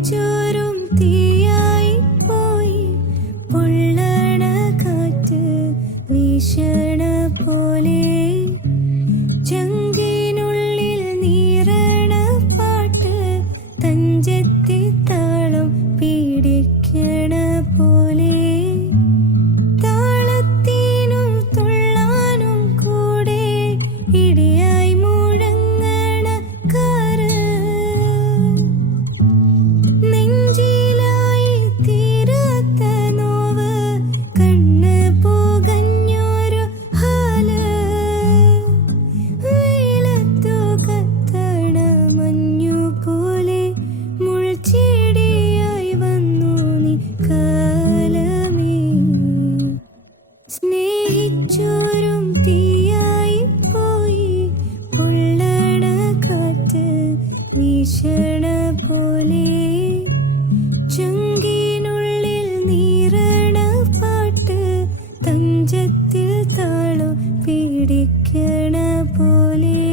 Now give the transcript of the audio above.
സ്നേഹിച്ചോരും തീയായി പോയി. പൊള്ളണ കാറ്റ് വീശണ പോലെ ചങ്കിനുള്ളിൽ നീറണ പാട്ട് തഞ്ചത്തി താളം പീഡിക്കണ പോലെ താളത്തിനും തുള്ളാനും കൂടെ ഇടിയായി മുഴങ്ങണ കാറ് നെഞ്ചിലായി തീരാത്ത നോവ് കണ്ണ് പുകഞ്ഞൊരു ഹാല് വെയിലത്തു കത്തണ മഞ്ഞു പോലെ മുൾച്ചെടിയായി വന്നു നീ കാലമേ. സ്നേഹിച്ചോരും തീയായി പോയി. പൊള്ളണ കാറ്റ് വീശണ പോലെ ചങ്കിനുള്ളിൽ നീറണ പാട്ട് തഞ്ചത്തിൽ താളം പീഡിക്കണ പോലെ.